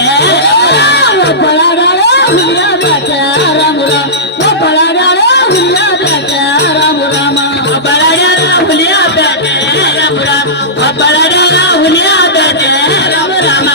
ಒಬ್ಬಳಾಡಾಳ ಹುಲಿಯ ಬೇಟೆ ರಾಮ ರಾಮ ಒಬ್ಬಳಾಡಾಳ ಹುಲಿಯ ಬೇಟೆ ರಾಮ ರಾಮ ಒಬ್ಬಳಾಡ್ಯಾಳ ಹುಲಿಯ ಬೇಟೆ ರಾಮ ರಾಮ ಒಬ್ಬಳಾಡ್ಯಾಳ ಹುಲಿಯ ಬೇಟೆ ರಾಮ ರಾಮ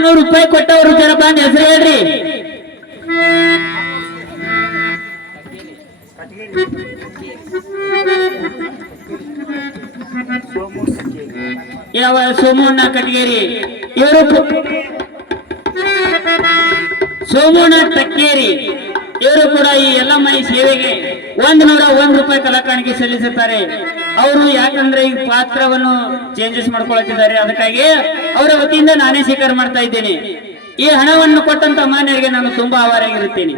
₹200 ಕೊಟ್ಟವ್ರು ಜರ ಬಂದ್ ಹೆಸರು ಹೇಳ್ರಿ. ಯಾವ ಸೋಮಣ್ಣ ಕಟಗೇರಿ, ಇವರು ಸೋಮಣ್ಣ ತಕ್ಕೇರಿ, ಇವರು ಕೂಡ ಈ ಎಲ್ಲ ಮನೆ ಸೇವೆಗೆ ₹101 ಕಲಾಕಾಣಿಕೆ ಸಲ್ಲಿಸುತ್ತಾರೆ. ಅವರು ಯಾಕಂದ್ರೆ ಈ ಪಾತ್ರವನ್ನು ಚೇಂಜಸ್ ಮಾಡ್ಕೊಳ್ತಿದ್ದಾರೆ, ಅದಕ್ಕಾಗಿ ಅವರ ವತಿಯಿಂದ ನಾನೇ ಸ್ವೀಕಾರ ಮಾಡ್ತಾ ಇದ್ದೇನೆ. ಈ ಹಣವನ್ನು ಕೊಟ್ಟಂತ ಮಾನ್ಯರಿಗೆ ನಾನು ತುಂಬಾ ಆಭಾರಿಯಾಗಿರುತ್ತೇನೆ.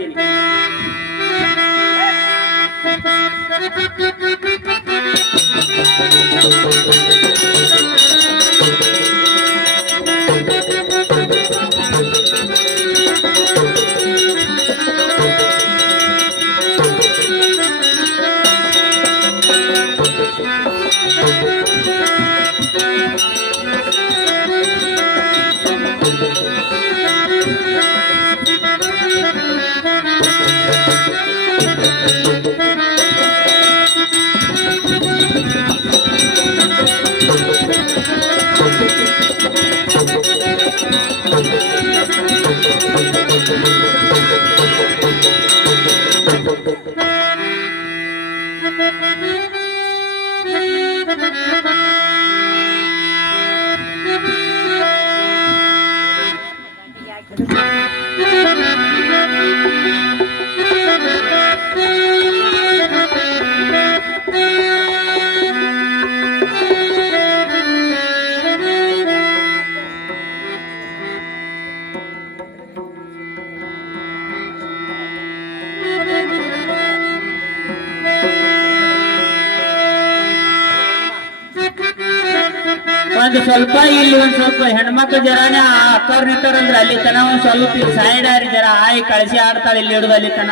ಒಂದು ಸ್ವಲ್ಪ ಇಲ್ಲಿ ಒಂದ್ ಸ್ವಲ್ಪ ಹೆಣ್ಮಕ್ಳು ಜರಾನ ಅಕ್ಕವ್ರು ನಿಂತಾರಂದ್ರೆ ಅಲ್ಲಿ ತನ ಒಂದ್ ಸ್ವಲ್ಪ ಇಲ್ಲಿ ಸೈಡ್ ಆರಿ ಜರ ಆಯಿ ಕಳಿಸಿ ಆಡ್ತಾಳೆ ಇಲ್ಲಿ ಹಿಡಿದು ಅಲ್ಲಿ ತನ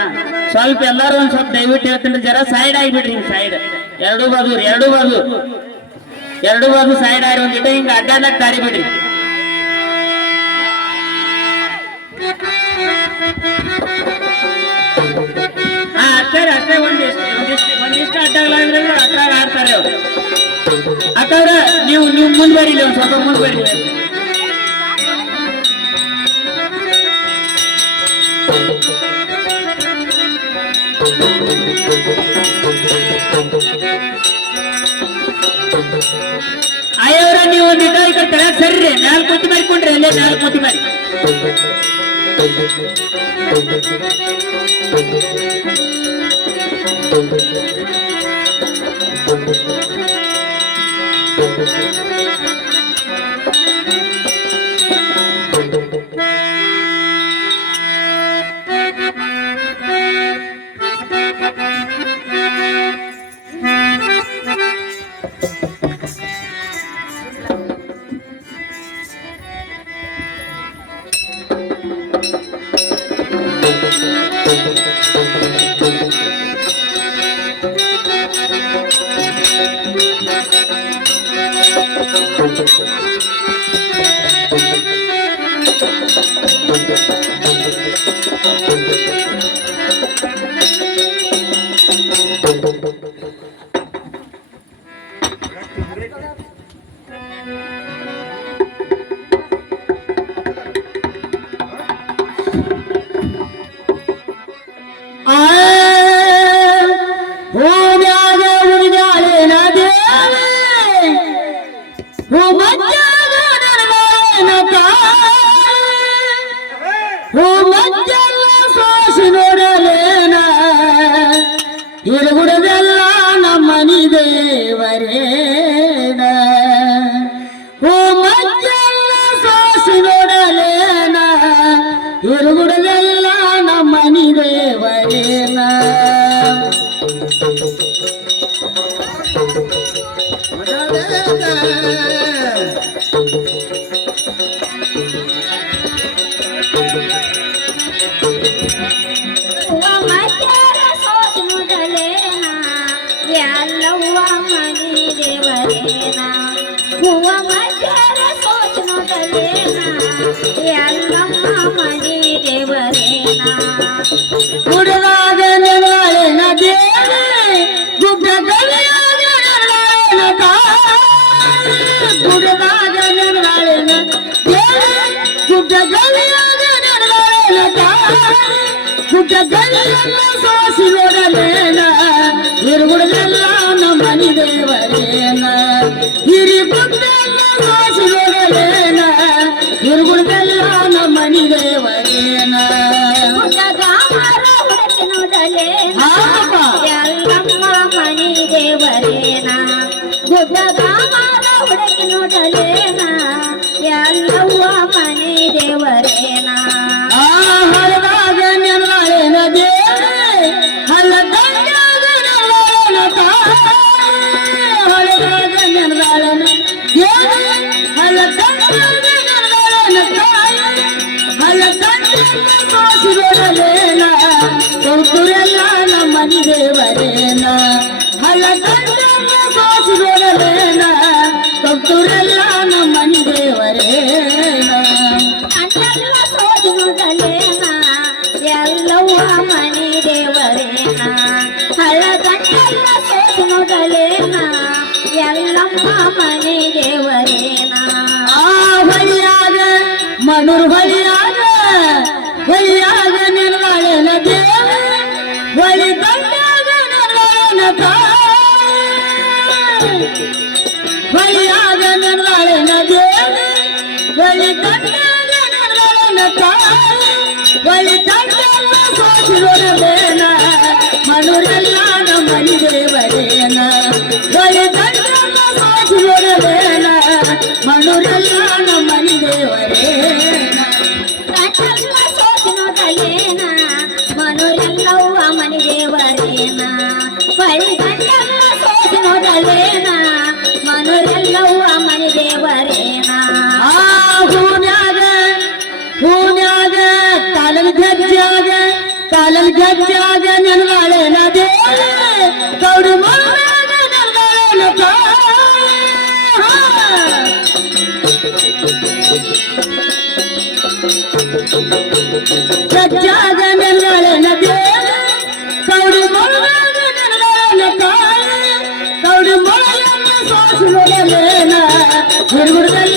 ಸ್ವಲ್ಪ ಎಲ್ಲಾರು ಒಂದ್ ಸ್ವಲ್ಪ ದಯವಿಟ್ಟು ಹೇಳ್ತೀನಿ ಜರ ಸೈಡ್ ಆಗಿಬಿಡ್ರಿ ಹಿಂಗ್ ಸೈಡ್ ಎರಡು ಬಾಜು ಸೈಡ್ ಆರಿ ಒಂದಿಟ ಹಿಂಗ ಅಡ್ಡಾಡಕ್ ದಾರಿ ಬಿಡ್ರಿ. ಹಾ ಅಷ್ಟೇ ಒಂದಿಷ್ಟು ಅಡ್ಡಾಗ್ಲಾದ್ರೆ ಅಟ್ರಾಗ ಆಡ್ತಾರೆ ಅವ್ರು. ಅಕ್ಕವ್ರ ನೀವು ಮುಂದ್ವರಿಲಿ ಒಂದ್ ಸ್ವಲ್ಪ ಮುಂದ್ವರಿ. ಅಯ್ಯವ್ರ ನೀವು ಒಂದಿಟ್ಟ ಈ ಕಡೆ ತೆಳಗ್ ಸರಿರಿ, ಮ್ಯಾಲ್ ಕುಟ್ಟಿ ಮಾಡಿಕೊಂಡ್ರಿ, ಅಲ್ಲೇ ಮ್ಯಾಲ್ ಕುಟ್ಟಿ ಮಾಡಿ. ಹೂವ ಮಧ್ಯಾರ ಸೋಸುವುದಲೇನ ಎಲ್ಲವ್ವ ಮನಿ ದೇವರೇನ ಹೂವ ಮಧ್ಯಾರ ಸೋಸುವುದಲೇನ ಎಲ್ಲಮ್ಮ ಮನಿ ದೇವರೇನ ಗುಡದಾಗ ನೆರಳಿನ ದೇವಿ ಗುಡ್ಡ ಗಲಿಯಾಗ ನೆರಳಿನ ತಾಯಿ ಗುಡದಾಗ ನೆರಳಿನ ದೇವಿ ಗುಡ್ಡ ಗಲಿಯಾಗ ನೆರಳಿನ ತಾಯಿ ಗುಡ್ಡ ಗಲಿಯನ್ನ ಸೋಸಿ ನೋಡಲೇನ ಹಿರುಗುಡದೆಲ್ಲ ನಮ್ಮ ಮನಿ ದೇವರೇನ ಹಿರಿ ಗುಡ್ಡೆಲ್ಲ ಸೋಸಿ ನೋಡಲೇನ ಹಿರುಗುಡದೆಲ್ಲ ನಮ್ಮ ಮನಿ ದೇವರೇನ ಗುಡ್ಡಗಾಮರ ಹುಡುಕಿನುಡಲೇನ ಎಲ್ಲಮ್ಮ ಮನಿ ದೇವರೇನ ಗುಡ್ಡಗಾಮರ ಹುಡುಕಿನುಡಲೇನ ಎಲ್ಲವ್ವ ಮನಿ ದೇವರೇನ ಆ ಹಳದಾಗ ನೆರಳಿನ ದೇವಿ ಹಳ್ಳ ದಂಡ್ಯಾಗ ನೆರಳಿನ ತಾಯಿ ಹಳದಾಗ ನೆರಳಿನ ದೇವಿ ಹಳ್ಳ ದಂಡ್ಯಾಗ ನೆರಳಿನ ತಾಯಿ ಹಳ್ಳ ದಂಡ್ಯಾಗ ಸೋಸಿ ನೋಡಲೇನ ಕೌತುರೆಲ್ಲ ನಮ್ಮ ಮನಿ ದೇವರೇನ ಹಳ್ಳ ದಂಡ್ಯಾಗ ಸೋಸಿ ನೋಡಲೇನ ಕೌತುರೆಲ್ಲ ನಮ್ಮ ಮನಿ ದೇವರೇನ ಅಂಟಲ್ಲ ಸೋದಿನುಡಲೇನ ಎಲ್ಲವ್ವ ಮನಿ ದೇವರೇನ ಹಳ್ಳಗಂಟಲ್ಲ ಸೋದಿನುಡಲೇನ ಎಲ್ಲಮ್ಮ ಮನಿ ದೇವರೇನ ಆ ಹೊಳಿಯಾಗ ಮನೂರ್ ಹೊಳಿಯಾಗ ನೆರಳಿನ ದೇವಿ ಹೊಳಿ ದಂಡ್ಯಾಗ ನೆರಳಿನ ತಾಯಿ ಹೊಳಿಯಾಗ ನೆರಳಿನ ದೇವಿ ಹೊಳಿ ದಂಡ್ಯಾಗ ನೆರಳಿನ ತಾಯಿ ಹೊಳಿ ದಂಡ್ಯಾಗ ಸೋಸಿ ನೋಡಲೇನ ಮನೂರೆಲ್ಲ ನಮ್ಮ ಮನಿ ದೇವರೇನ ಹೊಳಿ ದಂಡ್ಯಾಗ ಸೋಸಿ ನೋಡಲೇನ ಮನೂರೆಲ್ಲ ನಮ್ಮ ಮನಿ ದೇವರೇನ ಗಂಟಲ್ಲ ಸೋದಿನುಡಲೇನ ಮನುರೆಲ್ಲವ್ವ ಮನಿ ದೇವರೇನ ಹೊಳಿ ಗಂಟಲ್ಲ ಸೋದಿನುಡಲೇನ ಮನುರೆಲ್ಲವ್ವ ಮನಿ ದೇವರೇನ ಆ ಹೂನ್ಯಾಗ ಕಾಲಲ್ ಗೆಜ್ಜಾಗ ನೆರಳಿನ ದೇವಿ ಕೌಡು ಮರದಾಗ ನೆರಳಿನ ತಾಯಿ ಗೆಜ್ಜಾಗ ನೆರಳಿನ ದೇವಿ ಕೌಡು ಮರದಾಗ ನೆರಳಿನ ತಾಯಿ ಕೌಡು ಮಳೆಯನ್ನು ಸೋಸಿ ನೋಡಲೇನ ಹುಡುಗರ